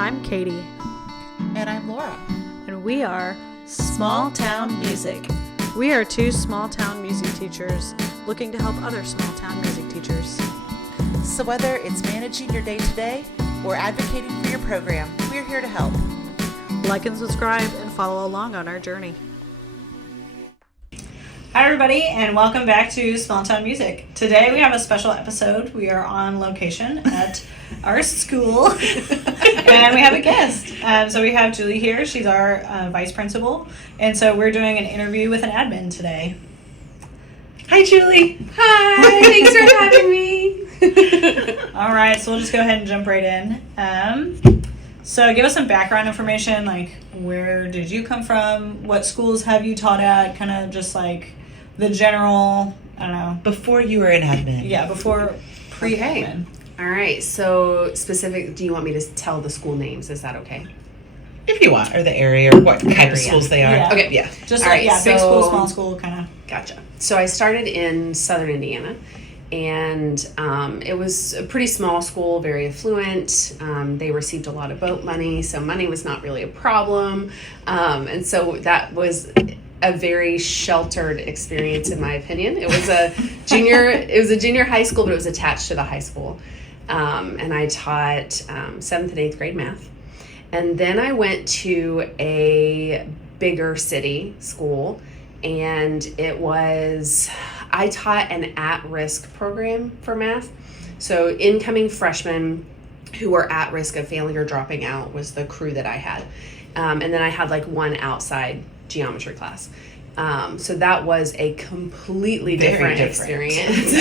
I'm Katie. And I'm Laura. And we are Small Town Music. We are two small town music teachers looking to help other small town music teachers. So whether it's managing your day-to-day or advocating for your program, we're here to help. Like and subscribe and follow along on our journey. Hi everybody, and welcome back to Small Town Music. Today we have a special episode. We are on location at our school, and we have a guest. So we have Julie here. She's our vice principal, and so we're doing an interview with an admin today. Hi, Julie. Hi, thanks for having me. All right, so we'll just go ahead and jump right in. So give us some background information, like where did you come from? What schools have you taught at? Kind of just like the general, I don't know. Before you were an admin. Yeah, before pre-admin. All right, so specific, do you want me to tell the school names? Is that okay? If you want, or the area, or what type of schools they are. Yeah. Okay, yeah. Just All like, right, yeah, big so- school, small school, kind of. Gotcha. So I started in Southern Indiana, and it was a pretty small school, very affluent. They received a lot of boat money, so money was not really a problem. And so that was a very sheltered experience, in my opinion. It was a junior high school, but it was attached to the high school. And I taught 7th and 8th grade math. And then I went to a bigger city school, and I taught an at-risk program for math. So incoming freshmen who were at risk of failing or dropping out was the crew that I had. And then I had like one outside geometry class. So that was a completely different experience.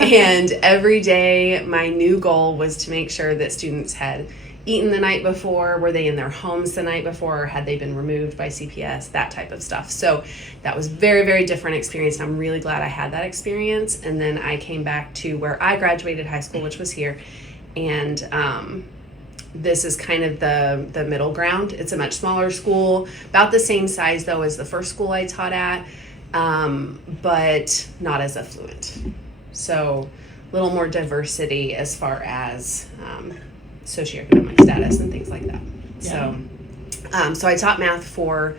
And every day my new goal was to make sure that students had eaten the night before, were they in their homes the night before, or had they been removed by CPS, that type of stuff. So that was very, very different experience, and I'm really glad I had that experience. And then I came back to where I graduated high school, which was here, and this is kind of the middle ground. It's a much smaller school, about the same size though as the first school I taught at, but not as affluent. So a little more diversity as far as socioeconomic status and things like that. Yeah. So I taught math for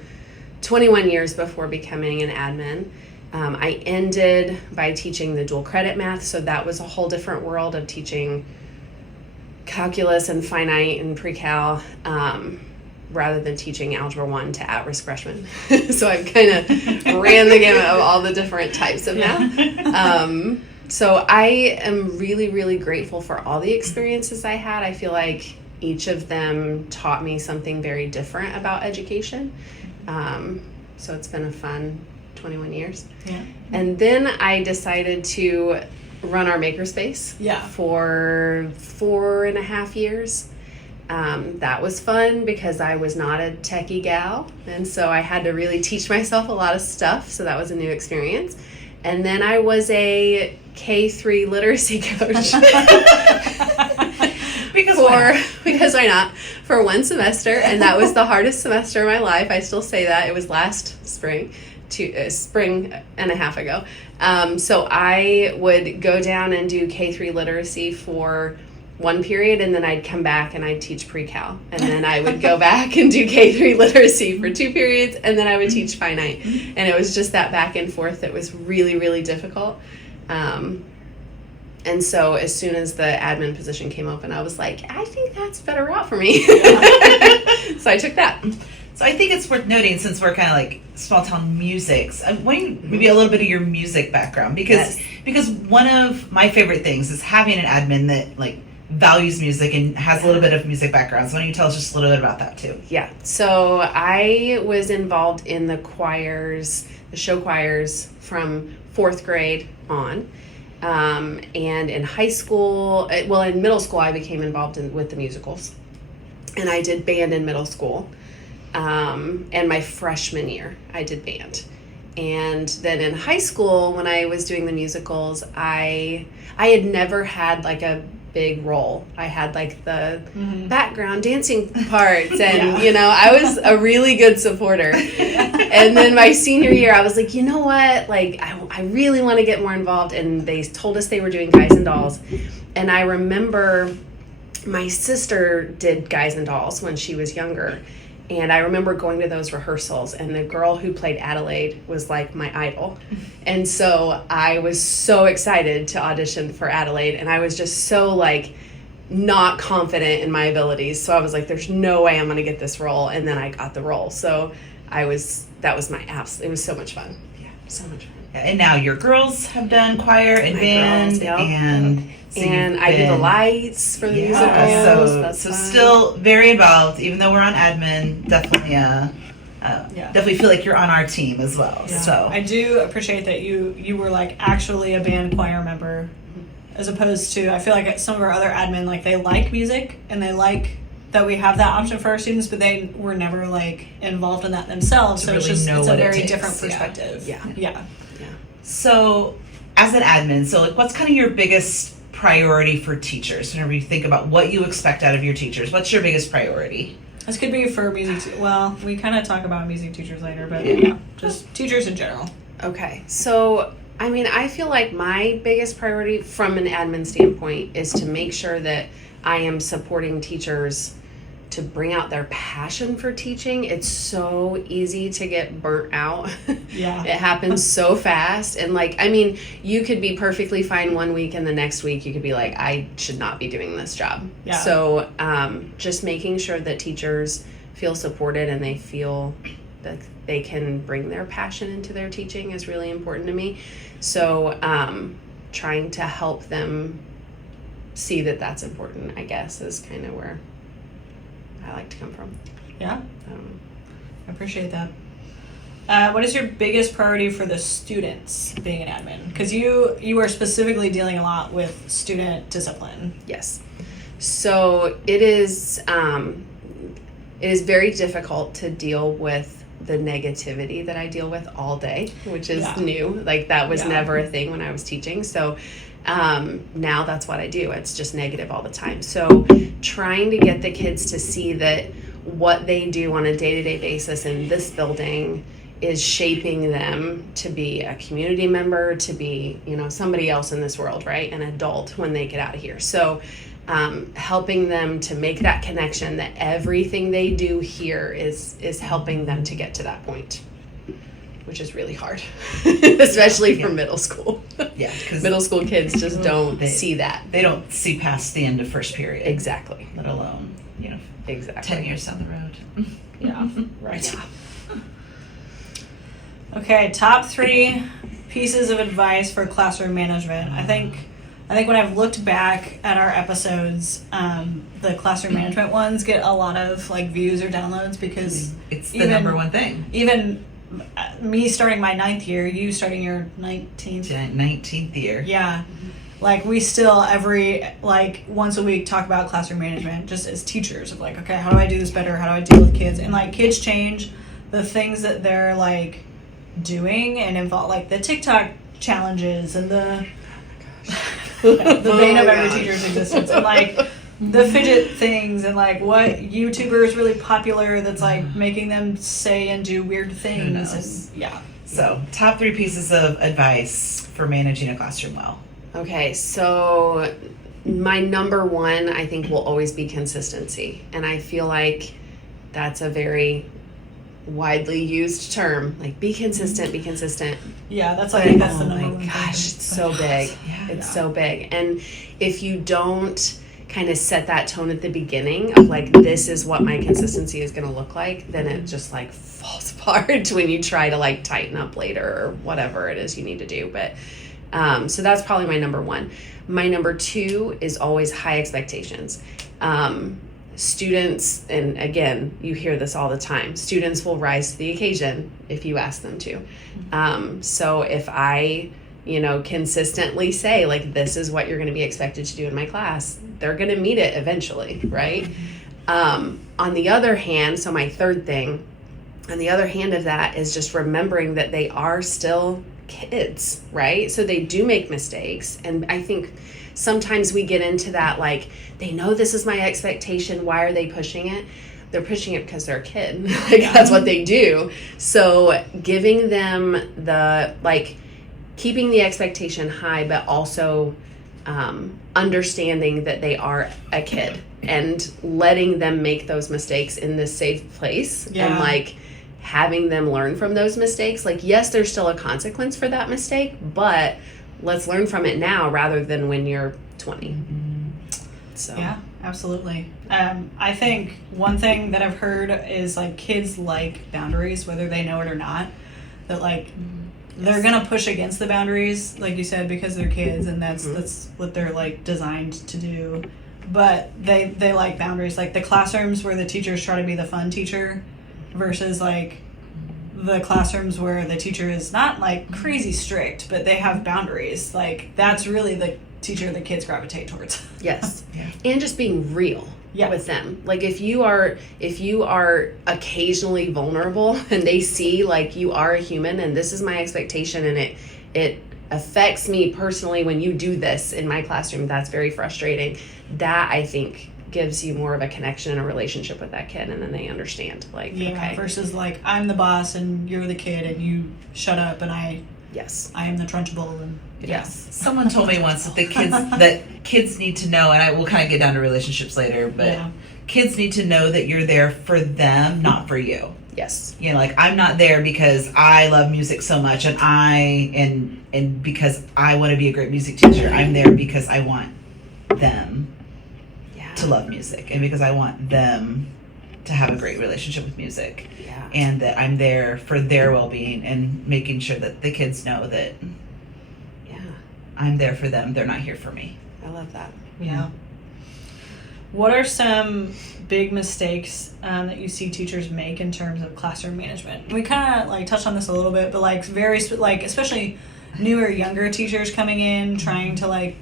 21 years before becoming an admin. I ended by teaching the dual credit math, so that was a whole different world of teaching calculus and finite and pre-cal, rather than teaching Algebra 1 to at-risk freshmen. So I've kind of ran the gamut of all the different types of math. So I am really, really grateful for all the experiences I had. I feel like each of them taught me something very different about education. So it's been a fun 21 years. Yeah. And then I decided to run our makerspace for 4.5 years. That was fun because I was not a techie gal, and so I had to really teach myself a lot of stuff, so that was a new experience. And then I was a K-3 literacy coach. Because why not? For one semester, and that was the hardest semester of my life. I still say that. It was last spring, spring and a half ago. So I would go down and do K-3 literacy for one period, and then I'd come back and I'd teach pre-cal. And then I would go back and do K-3 literacy for 2 periods, and then I would teach finite. And it was just that back and forth that was really, really difficult. And so as soon as the admin position came open, I was like, I think that's a better route for me. So I took that. So I think it's worth noting, since we're kind of like small town musics, maybe a little bit of your music background, because one of my favorite things is having an admin that like values music and has a little bit of music background. So why don't you tell us just a little bit about that too? Yeah. So I was involved in the choirs, the show choirs, from 4th grade on. And in high school, in middle school, I became involved with the musicals. And I did band in middle school. And my freshman year, I did band. And then in high school, when I was doing the musicals, I had never had like a big role. I had like the background dancing parts, and I was a really good supporter. And then my senior year, I was like, you know what, like I really want to get more involved. And they told us they were doing Guys and Dolls, and I remember my sister did Guys and Dolls when she was younger. And I remember going to those rehearsals, and the girl who played Adelaide was like my idol. And so I was so excited to audition for Adelaide, and I was just so like not confident in my abilities. So I was like, there's no way I'm going to get this role. And then I got the role. So that was my it was so much fun. Yeah, so much fun. And now your girls have done choir and band, and I do the lights for the musicals. So still very involved, even though we're on admin. Definitely feel like you're on our team as well. Yeah. So I do appreciate that you were like actually a band choir member, as opposed to I feel like some of our other admin like they like music and they like that we have that option for our students, but they were never like involved in that themselves. So really it's a very takes. different perspective. Yeah. So as an admin, so like what's kind of your biggest priority for teachers whenever you think about what you expect out of your teachers? What's your biggest priority? This could be for music. Well, we kind of talk about music teachers later, but yeah, just teachers in general. Okay, so I mean, I feel like my biggest priority from an admin standpoint is to make sure that I am supporting teachers to bring out their passion for teaching. It's so easy to get burnt out. Yeah. It happens so fast. And like, I mean, you could be perfectly fine one week and the next week you could be like, I should not be doing this job. Yeah. So just making sure that teachers feel supported and they feel that they can bring their passion into their teaching is really important to me. So trying to help them see that that's important, I guess, is kind of where I like to come from. Yeah. I don't know. I appreciate that. What is your biggest priority for the students being an admin? Because you are specifically dealing a lot with student discipline. Yes. So it is very difficult to deal with the negativity that I deal with all day, which is new. Like that was never a thing when I was teaching. So now that's what I do. It's just negative all the time. So trying to get the kids to see that what they do on a day-to-day basis in this building is shaping them to be a community member, to be, somebody else in this world, right? An adult when they get out of here. So helping them to make that connection that everything they do here is helping them to get to that point, which is really hard, especially for middle school. Yeah, because middle school kids just don't see that. They don't see past the end of first period. Exactly. Let alone, exactly 10 years down the road. Yeah. Right. Yeah. Okay, top 3 pieces of advice for classroom management. I think when I've looked back at our episodes, the classroom management ones get a lot of like views or downloads because it's the number one thing. Even me starting my 9th year, you starting your 19th year. Yeah. Like we still once a week talk about classroom management just as teachers of like, okay, how do I do this better? How do I deal with kids? And like kids change, the things that they're like doing and involve like the TikTok challenges and the bane of every teacher's existence and like the fidget things and like what YouTuber is really popular that's like making them say and do weird things. And So top 3 pieces of advice for managing a classroom well. Okay, so my number one, I think, will always be consistency. And I feel like that's a very widely used term. Like, be consistent, be consistent. Yeah, that's I think that's the number one. Oh my gosh, it's so big. It's so big. And if you don't kind of set that tone at the beginning of like, this is what my consistency is going to look like, then it just like falls apart when you try to like tighten up later or whatever it is you need to do. But so that's probably my number one. My number 2 is always high expectations. Students, and again, you hear this all the time, students will rise to the occasion if you ask them to. So if I, consistently say like, this is what you're going to be expected to do in my class, they're going to meet it eventually, right? On the other hand, so my third thing, on the other hand of that is just remembering that they are still kids, right? So they do make mistakes. And I think sometimes we get into that, like, they know this is my expectation. Why are they pushing it? They're pushing it because they're a kid. That's what they do. So giving them keeping the expectation high, but also understanding that they are a kid and letting them make those mistakes in this safe place Yeah. and like having them learn from those mistakes. Like, yes, there's still a consequence for that mistake, but let's learn from it now rather than when you're 20. So Yeah, absolutely. I think one thing that I've heard is like kids like boundaries, whether they know it or not. That like they're gonna push against the boundaries, like you said, because they're kids, and that's what they're like designed to do. But they like boundaries, like the classrooms where the teachers try to be the fun teacher, versus like the classrooms where the teacher is not like crazy strict, but they have boundaries. Like that's really the teacher the kids gravitate towards. yes. And just being real Yeah. with them. Like if you are occasionally vulnerable and they see like you are a human and this is my expectation and it affects me personally when you do this in my classroom, that's very frustrating. That I think gives you more of a connection and a relationship with that kid, and then they understand like okay. Versus like I'm the boss and you're the kid and you shut up and I am the Trunchbull and Yes. Someone told me once that kids need to know, and we'll kind of get down to relationships later, but kids need to know that you're there for them, not for you. Yes. You know, like I'm not there because I love music so much and because I want to be a great music teacher. I'm there because I want them to love music and because I want them to have a great relationship with music. Yeah. And that I'm there for their well-being and making sure that the kids know that I'm there for them. They're not here for me. I love that. Yeah. What are some big mistakes that you see teachers make in terms of classroom management? We kind of like touched on this a little bit, but like especially newer, younger teachers coming in, trying to like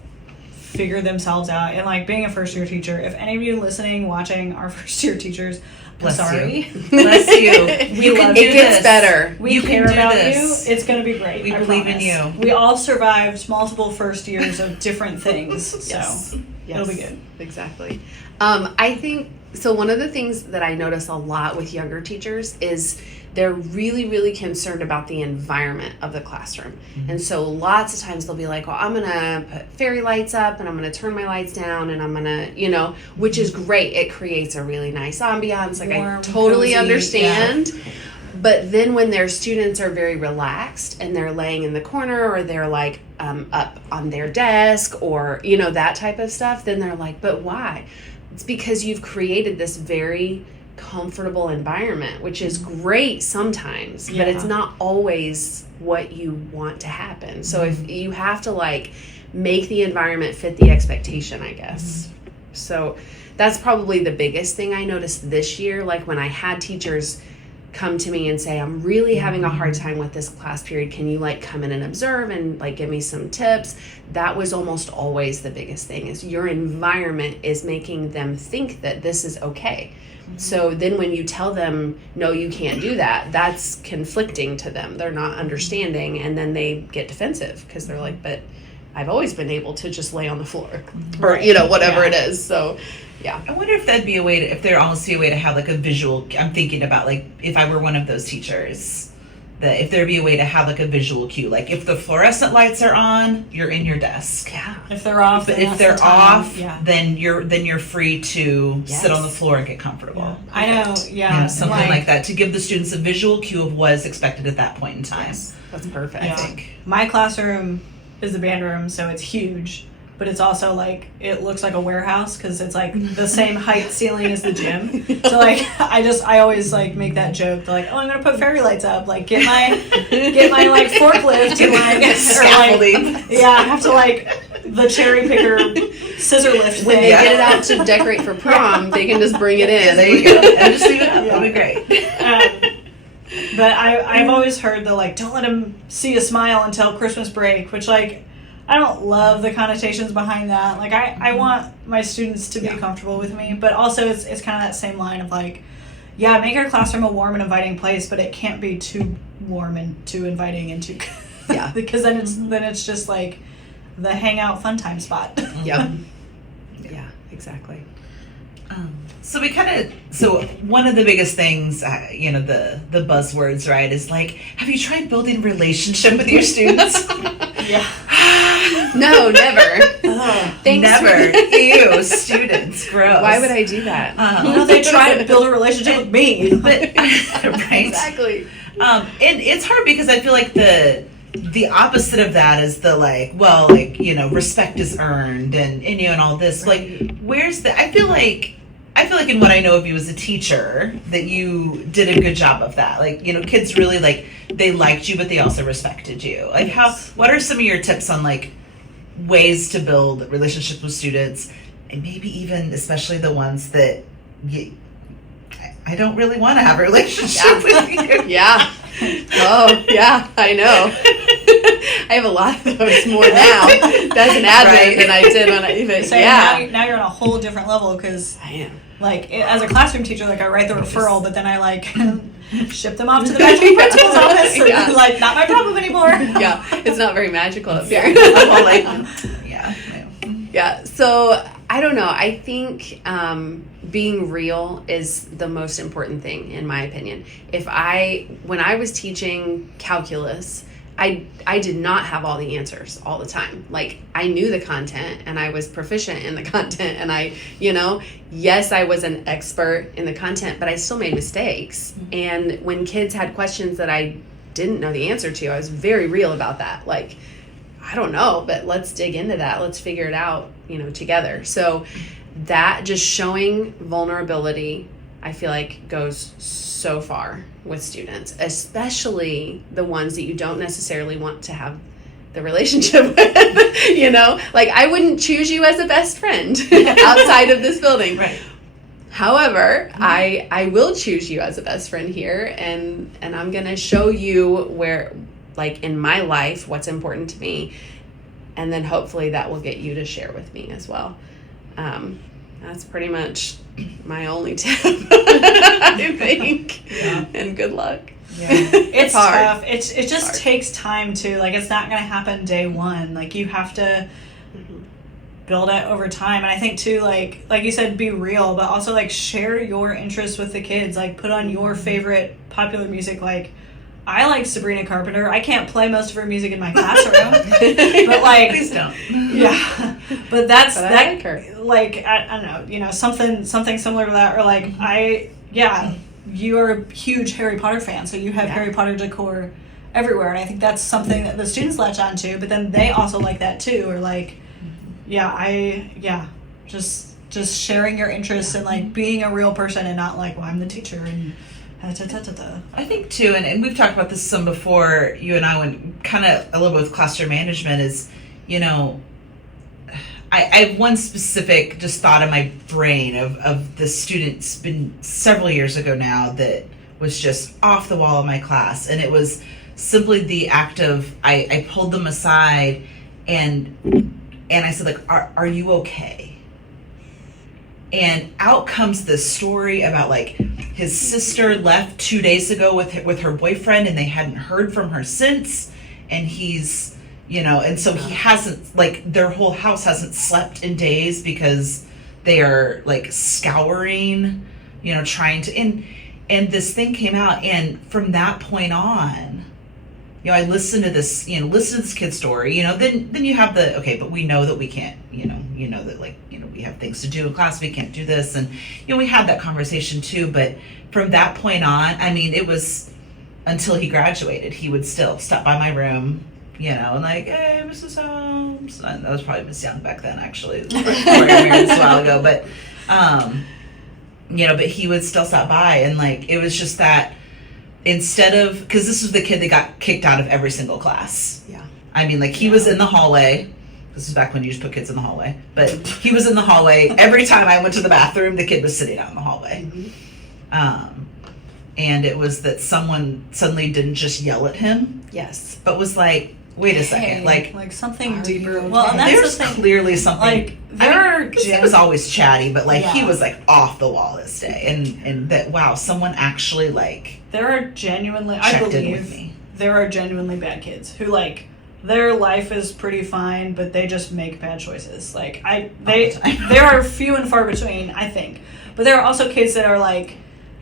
figure themselves out, and like being a first year teacher. If any of you listening, watching are first year teachers, Bless sorry. you. Bless you. We love It gets better. We You care can do about this. you. It's going to be great. We I believe promise. in you. We all survived multiple first years of different things, so it'll be good. Exactly. I think so. One of the things that I notice a lot with younger teachers is they're really, really concerned about the environment of the classroom. And so lots of times they'll be like, well, I'm going to put fairy lights up and I'm going to turn my lights down and I'm going to, which is great. It creates a really nice ambiance. Like Warm, I totally cozy, understand. But then when their students are very relaxed and they're laying in the corner or they're like up on their desk or, that type of stuff, then they're like, but why? It's because you've created this very comfortable environment, which is great sometimes, but it's not always what you want to happen. So if you have to like make the environment fit the expectation, I guess. So that's probably the biggest thing I noticed this year. Like when I had teachers come to me and say, I'm really having a hard time with this class period. Can you like come in and observe and like give me some tips? That was almost always the biggest thing, is your environment is making them think that this is okay. So then when you tell them, no, you can't do that, that's conflicting to them. They're not understanding, and then they get defensive because they're like, but I've always been able to just lay on the floor or, whatever it is. So, yeah. I wonder if that'd be a way if there almost be a way to have like a visual, I'm thinking about like if I were one of those teachers, that if there'd be a way to have like a visual cue, like if the fluorescent lights are on, you're in your desk. Yeah. If they're off, But then if that's they're the time. off, then you're free to sit on the floor and get comfortable. I know, Something like that to give the students a visual cue of what is expected at that point in time. Yes, that's perfect. Yeah. I think. My classroom is the band room, so it's huge, but it's also like it looks like a warehouse because it's like the same height ceiling as the gym. So like I always like make that joke. They're like, oh, I'm gonna put fairy lights up. Like get my like forklift and like Scaffolding. I have to like the cherry picker scissor lift When thing. they get it out to decorate for prom, they can just bring it in. There you go. And just leave it up. That'll be great. But I've always heard the like, don't let them see a smile until Christmas break, which like I don't love the connotations behind that. Like I want my students to be comfortable with me, but also it's kind of that same line of like, make your classroom a warm and inviting place, but it can't be too warm and too inviting and too because then it's just like the hangout fun time spot. Yep. Yeah, exactly. So one of the biggest things, the buzzwords, right, is like, have you tried building a relationship with your students? No, never. Thanks. Never. Ew, students, gross. Why would I do that? They try to build a relationship with me. But, right? Exactly. And it's hard because I feel like the opposite of that is the respect is earned and all this. Like, where's I feel like in what I know of you as a teacher that you did a good job of that. Like, kids really they liked you, but they also respected you. Like, what are some of your tips on ways to build relationships with students, and maybe even especially the ones that I don't really want to have a relationship with you. Yeah. Oh, yeah, I know. I have a lot of those more now as an admin than I did when I even. So now you're on a whole different level because I am. As a classroom teacher, I write the referral, but then I ship them off to the magical principal's office. And not my problem anymore. Yeah, it's not very magical up here. Yeah. So I don't know. I think being real is the most important thing, in my opinion. When I was teaching calculus, I did not have all the answers all the time. I knew the content and I was proficient in the content and yes, I was an expert in the content, but I still made mistakes. Mm-hmm. And when kids had questions that I didn't know the answer to, I was very real about that. I don't know, but let's dig into that. Let's figure it out, together. So that just showing vulnerability, I feel like goes so far with students, especially the ones that you don't necessarily want to have the relationship with, I wouldn't choose you as a best friend outside of this building. Right. However, I will choose you as a best friend here, and I'm going to show you where, in my life, what's important to me, and then hopefully that will get you to share with me as well. That's pretty much my only tip, I think. Yeah. And good luck. Yeah. It's hard. Tough. It just takes time to, it's not going to happen day one. You have to build it over time. And I think too, like you said, be real, but also share your interests with the kids. Put on your favorite popular music. I like Sabrina Carpenter. I can't play most of her music in my classroom, but please don't. Yeah, but that's but that. I like her. I don't know, something similar to that, or you are a huge Harry Potter fan, so you have Harry Potter decor everywhere, and I think that's something that the students latch on to. But then they also like that too, or just sharing your interests and being a real person and not well, I'm the teacher and. I think too, and we've talked about this some before, you and I, when kind of a little bit with classroom management is, I have one specific just thought in my brain of the student. It's been several years ago now that was just off the wall in my class, and it was simply the act of I pulled them aside and I said are you okay? And out comes this story about his sister left 2 days ago with her boyfriend, and they hadn't heard from her since, and he's and so he hasn't their whole house hasn't slept in days because they are scouring, trying to and this thing came out, and from that point on, I listened to this kid's story, then you have the, okay, but we know that we can't, that we have things to do in class, we can't do this. And, we had that conversation too, but from that point on, it was until he graduated, he would still stop by my room, and hey, Mrs. Holmes. That was probably Miss Young back then, actually. It was before I got married a while ago, but, but he would still stop by, and it was just that, instead of, because this was the kid that got kicked out of every single class. Yeah. He was in the hallway. This is back when you just put kids in the hallway. But he was in the hallway. Every time I went to the bathroom, the kid was sitting out in the hallway. Mm-hmm. And it was that someone suddenly didn't just yell at him. Yes. But was wait a second. something deeper. Okay? Well, and that's there's the thing. Clearly something. He was always chatty, but he was off the wall this day. And that, wow, someone actually there are genuinely, I checked in with believe, me. there are genuinely bad kids who their life is pretty fine, but they just make bad choices. There are few and far between, I think. But there are also kids that are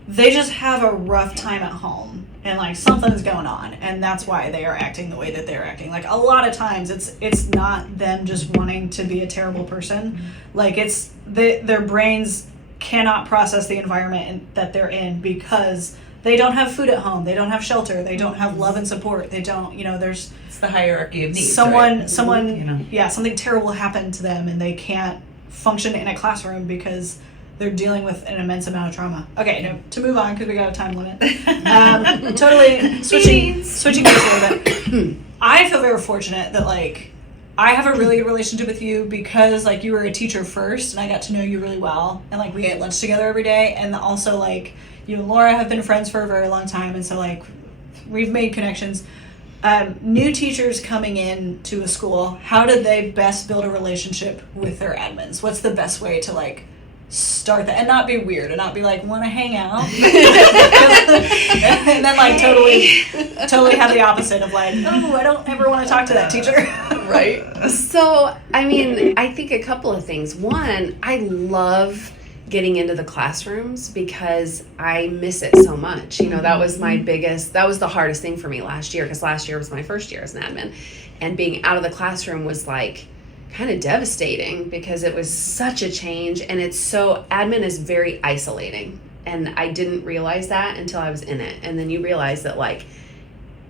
they just have a rough time at home and like something's going on, and that's why they are acting the way that they're acting. Like a lot of times it's not them just wanting to be a terrible person. Like it's their brains cannot process the environment that they're in because they don't have food at home, they don't have shelter, they don't have love and support, they don't, there's It's the hierarchy of needs. someone right? something terrible happened to them and they can't function in a classroom because they're dealing with an immense amount of trauma. Okay, no, to move on because we got a time limit. Totally switching gears a little bit. I feel very fortunate that like I have a really good relationship with you because like you were a teacher first and I got to know you really well, and like we ate lunch together every day, and also like you and Laura have been friends for a very long time, and so like we've made connections. New teachers coming in to a school, how do they best build a relationship with their admins? What's the best way to like start that and not be weird and not be like, want to hang out? And then like totally have the opposite of like, oh, I don't ever want to talk to that teacher. Right. So, I mean, I think a couple of things. One, I love getting into the classrooms because I miss it so much. That was that was the hardest thing for me last year, because last year was my first year as an admin, and being out of the classroom was like kind of devastating because it was such a change, and admin is very isolating, and I didn't realize that until I was in it. And then you realize that like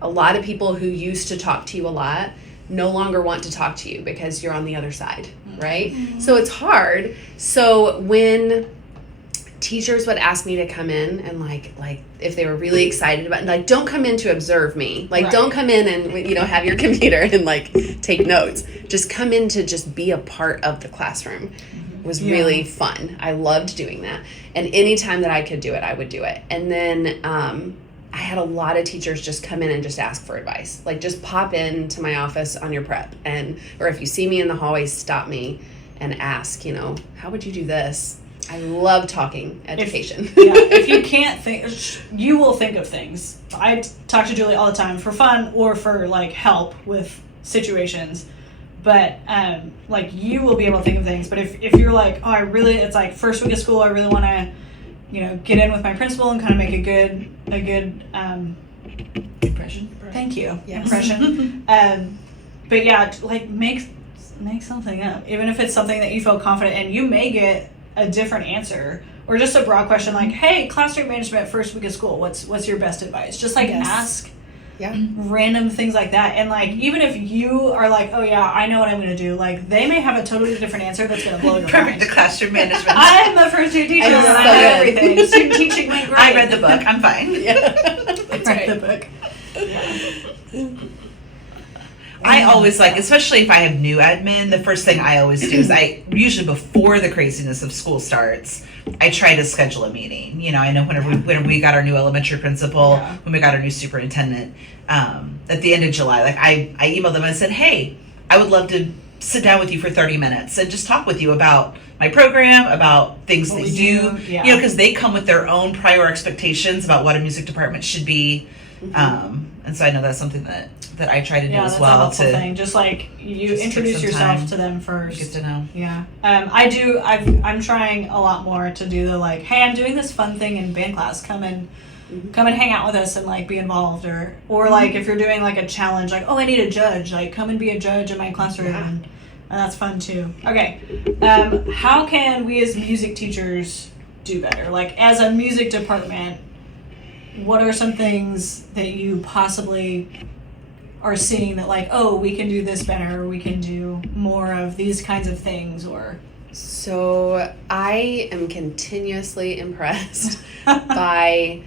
a lot of people who used to talk to you a lot no longer want to talk to you because you're on the other side, right? Mm-hmm. So it's hard. So when teachers would ask me to come in and like if they were really excited about it, like, don't come in to observe me, like right. Don't come in and have your computer and like take notes, just come in to just be a part of the classroom. It was really fun. I loved doing that, and anytime that I could do it, I would do it. And then I had a lot of teachers just come in and just ask for advice, like just pop into my office on your prep, or if you see me in the hallway, stop me and ask, how would you do this? I love talking education. If you can't think, you will think of things. I talk to Julie all the time for fun or for like help with situations, but like you will be able to think of things. But if you're like, oh, it's like first week of school, I really want to get in with my principal and kind of make a good impression. Thank you. Yes. Impression. But yeah, like make something up, even if it's something that you feel confident in. You may get a different answer, or just a broad question like, "Hey, classroom management, first week of school. What's your best advice?" Just like ask. Yeah. Random things like that. And like even if you are like, oh yeah, I know what I'm going to do, like they may have a totally different answer that's going to blow your mind. Perfect. The classroom management. I'm the first year teacher and I know everything. Student teaching went great. I read the book. I'm fine. Yeah. That's right. The book. Yeah. I always especially if I have new admin, the first thing I always do is usually before the craziness of school starts, I try to schedule a meeting. I know whenever we got our new elementary principal, when we got our new superintendent, at the end of July, I emailed them and I said, hey, I would love to sit down with you for 30 minutes and just talk with you about my program, about things they do. Because they come with their own prior expectations about what a music department should be. Mm-hmm. And so I know that's something that I try to do as well. That's a helpful thing. Just like you introduce yourself to them first. Get to know. Yeah. I'm trying a lot more to do the like, hey, I'm doing this fun thing in band class. Come and hang out with us and like be involved, or like if you're doing like a challenge, like, oh, I need a judge, like come and be a judge in my classroom, and that's fun too. Okay. How can we as music teachers do better? Like as a music department, what are some things that you possibly are seeing that like, oh, we can do this better, or we can do more of these kinds of things, or... So I am continuously impressed by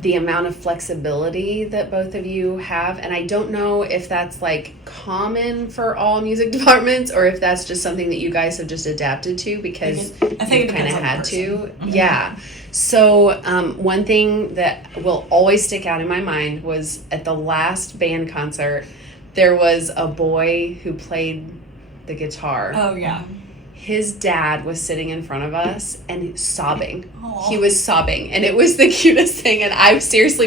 the amount of flexibility that both of you have. And I don't know if that's like common for all music departments or if that's just something that you guys have just adapted to because I think you kind of had to. Mm-hmm. Yeah. So one thing that will always stick out in my mind was at the last band concert, there was a boy who played the guitar. Oh, yeah. His dad was sitting in front of us and sobbing. Aww. He was sobbing, and it was the cutest thing. And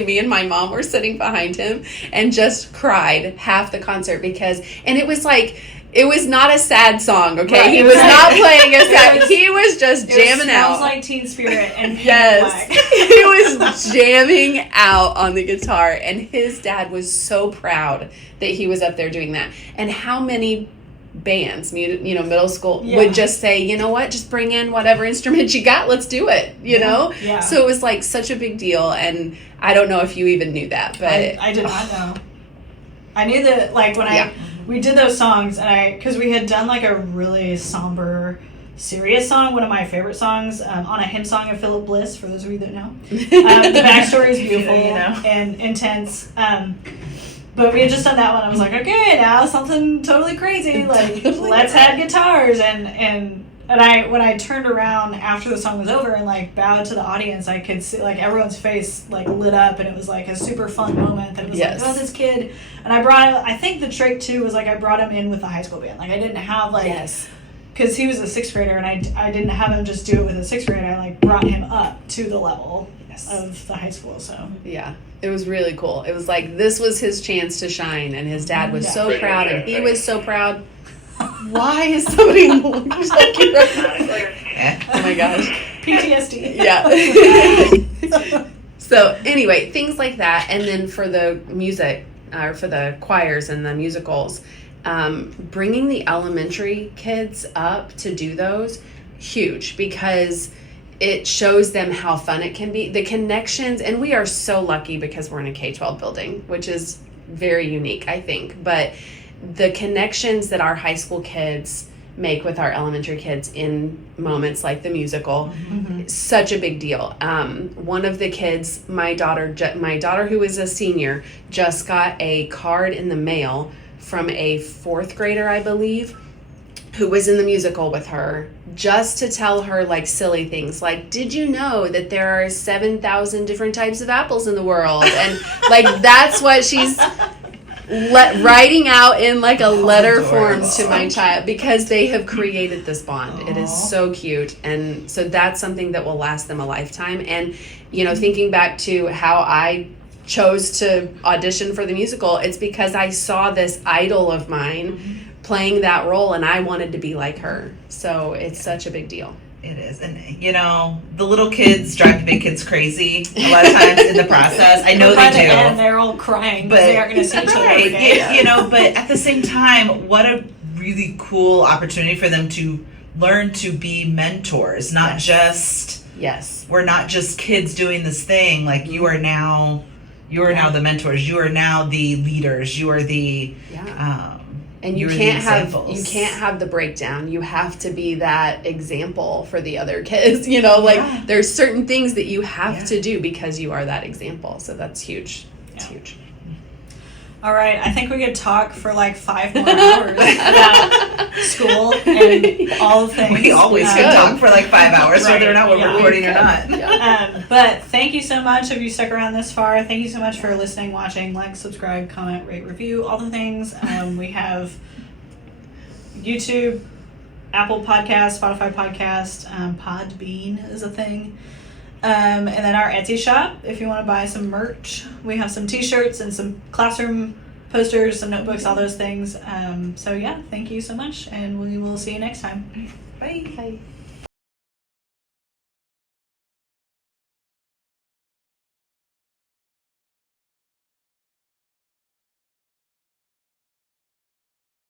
me and my mom were sitting behind him and just cried half the concert and it was like, it was not a sad song, okay? Right, he was right. not playing a sad. He was just jamming out. Smells Like Teen Spirit and Pink Yes, Black. he was jamming out on the guitar, and his dad was so proud that he was up there doing that. And how many bands, middle school, would just say, you know what, just bring in whatever instrument you got, let's do it, you know? Yeah. So it was like such a big deal, and I don't know if you even knew that, but I did not know. I knew that, like, when we did those songs, and because we had done like a really somber, serious song, one of my favorite songs, on a hymn song of Philip Bliss, for those of you that know. The backstory is beautiful and intense. But we had just done that one. I was like, okay, now something totally crazy. Like, let's have guitars. And when I turned around after the song was over and like bowed to the audience, I could see like everyone's face like lit up, and it was like a super fun moment. That it was like, oh, this kid. And I think the trick too was like I brought him in with the high school band. Like I didn't have like, because he was a sixth grader, and I didn't have him just do it with a sixth grader. I like brought him up to the level of the high school. So yeah. It was really cool. It was like this was his chance to shine, and his dad was so proud, and he was so proud. Why is somebody talking Oh my gosh. PTSD. Yeah. So anyway, things like that. And then for the music, or for the choirs and the musicals, bringing the elementary kids up to do those, huge, because it shows them how fun it can be. The connections, and we are so lucky because we're in a K-12 building, which is very unique, I think. But the connections that our high school kids make with our elementary kids in moments like the musical, such a big deal. One of the kids, my daughter who is a senior, just got a card in the mail from a fourth grader, I believe, who was in the musical with her, just to tell her like silly things like, did you know that there are 7,000 different types of apples in the world? And like that's what she's writing out in like a letter form to my child, because they have created this bond. It is so cute, and so that's something that will last them a lifetime. And thinking back to how I chose to audition for the musical, it's because I saw this idol of mine playing that role, and I wanted to be like her. So it's such a big deal. It is. And, the little kids drive the big kids crazy a lot of times in the process. I know they do. And they're all crying because they aren't going to see each other every day. But at the same time, what a really cool opportunity for them to learn to be mentors, not just, we're not just kids doing this thing. Like you are now the mentors. You are now the leaders. You are the, and you can't have the breakdown. You have to be that example for the other kids. There's certain things that you have to do because you are that example. So that's huge. It's huge. All right, I think we could talk for like 5 more hours about school and all the things. We always could talk for like 5 hours, whether or not we're recording or not. But thank you so much if you stuck around this far. Thank you so much for listening, watching, like, subscribe, comment, rate, review, all the things. We have YouTube, Apple Podcast, Spotify Podcast, PodBean is a thing. And then our Etsy shop, if you want to buy some merch. We have some t-shirts and some classroom posters, some notebooks, all those things. So yeah, thank you so much, and we will see you next time. Bye. Bye.